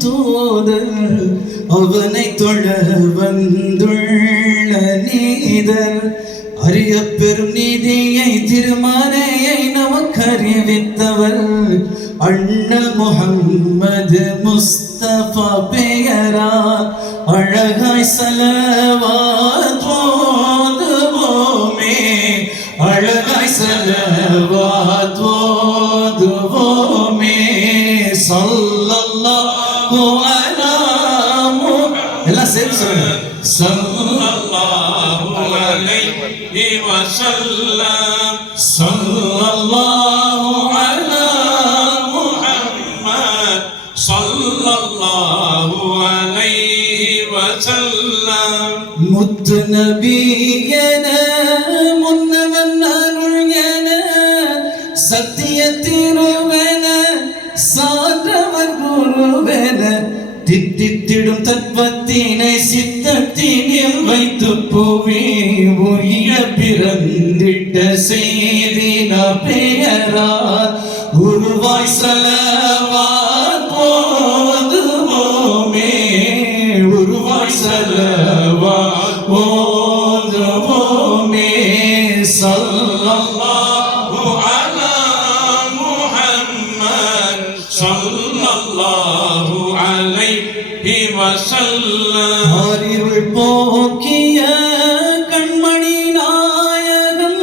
தூதர் அவனை தொழ வந்துள்ள நீதர் அரிய பெரும் நீதியை திருமறையை நமக்கு அறிவித்தவர் அண்ணல் முஹம்மது முஸ்தபா பெயரால் அழகாய் ஸலவாத் ஓதுவோமே அழகாய் ஸலவாத் ஓதுவோமே ஸல்லல்லாஹு அலா முஹம்மத் எல்லாம் சேர்த்து சொல்லுங்க ஸல்லல்லாஹு அலைஹி வஸல்லம் ஸல்லல்லாஹு அலா முஹம்மத் ஸல்லல்லாஹு அலைஹி வஸல்லம் முத்து நபியன முன்னவன் அருள் என சத்திய திருவென சான்றவர் குருவென தித்தித்திடும் தத்வத்தினை சித்தத்தினில் வைத்து புவி உய பிறந்திட்ட செய்தின பெயரால் உருவாய் ஸலவாத் ஓதுவோமே உருவாய் ஸலவாத் ஓதுவோமே ஸல்லல்லாஹு அலா முஹம்மத் ஸல்லல்லாஹு அலைஹி வஸல்லம் அறிவுள் போக்கிய கண்மணி நாயகம்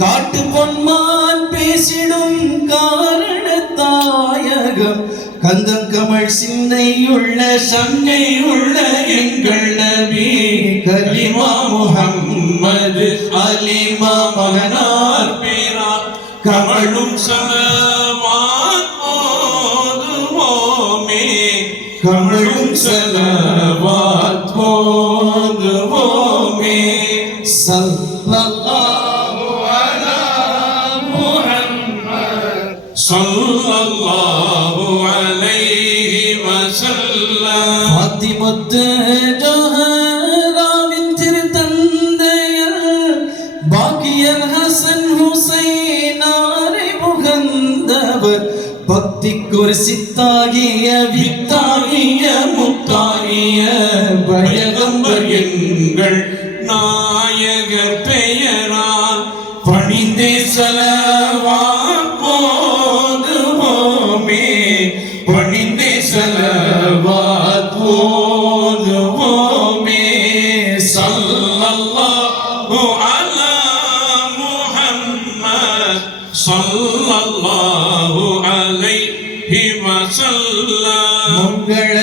காட்டு பொன்மான் பேசிடும் காரணத்தாயகம் கந்தம் கமல் சிந்தையுள்ள சங்கையுள்ள எங்கள் நபி கலிமா முஹம்மது அலிமா மகனார் பேரா கமலும் ஸலவாத் ஓதுவோமே கமலும் ஸலவாத் ஓதுவோமே ஸல்லல்லாஹு அலா முஹம்மத் ஸல்லல்லாஹு அலைஹி வஸல்லம் ஃபாத்திமத்து ஜஹராவின் திருத்தந்தையர் பாக்கியர் ஹசன் ஹுசைனாரை முகந்தவர் பக்திக்கொரு சித்தாகிய வித்தாகிய முத்தாகிய பயகம்பர் எங்கள் நாயகர் பெயரால் பணிந்தே ஸலவாத் ஓதுவோமே பணிந்தே ஸலவாத் ஓதுவோமே ஸல்லல்லாஹு அலா முஹம்மத் ஸல்லல்லாஹு அலைஹி வஸல்லம் மங்கள